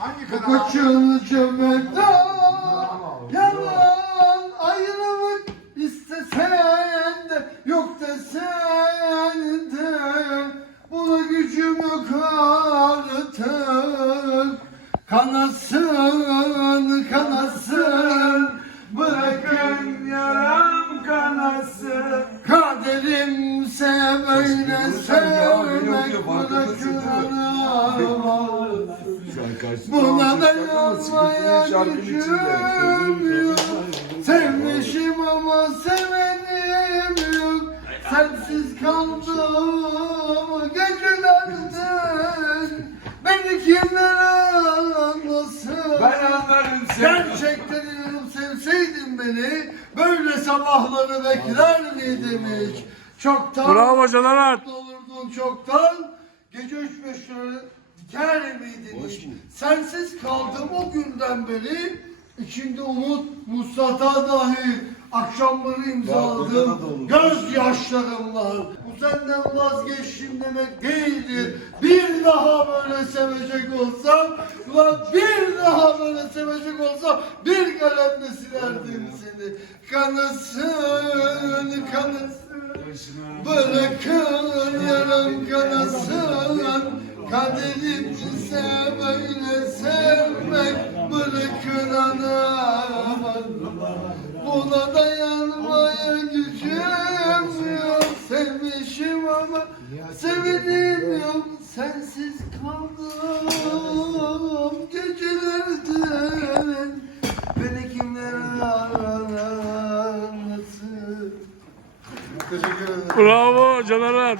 Hangi kanal? kaçınca veda Yalan ayrılık istesen de Yok desen de Buna gücüm yok artık. Kanasın kanasın Bırakın yaram kanasın Kaderimse böyle sevmek Bırakın aramam Buna dayanmaya gücüm yok Sevmişim ama sevenim. Yok Sensiz kaldım gecelerden Beni kimler anlasın? Ben anlarım seni. Gerçekten inanıp sevseydin beni. Böyle sabahları bekler miydim hiç? Çoktan Bravo Caner mutlu olurdun çoktan. Gece üç beş lira diker miydin hiç Sensiz kaldım o günden beri. İçimde umut Mustafa dahi Akşamları imzaladım. Göz yaşlarım var. Bu senden vazgeçtim demek değildir. Bir daha böyle sevecek olsam Ulan bir daha böyle sevecek olsam Bir kalemle silerdim seni. Kanasın kanasın Bırakın yaram kanasın Kaderim ise böyle sevmek Bırakın anam Buna dayanmaya gücüm yok. Sevmişim ama sevenim yok. Sensiz kaldım gecelerden Beni kimler anlasın Teşekkür ederim. Bravo Caner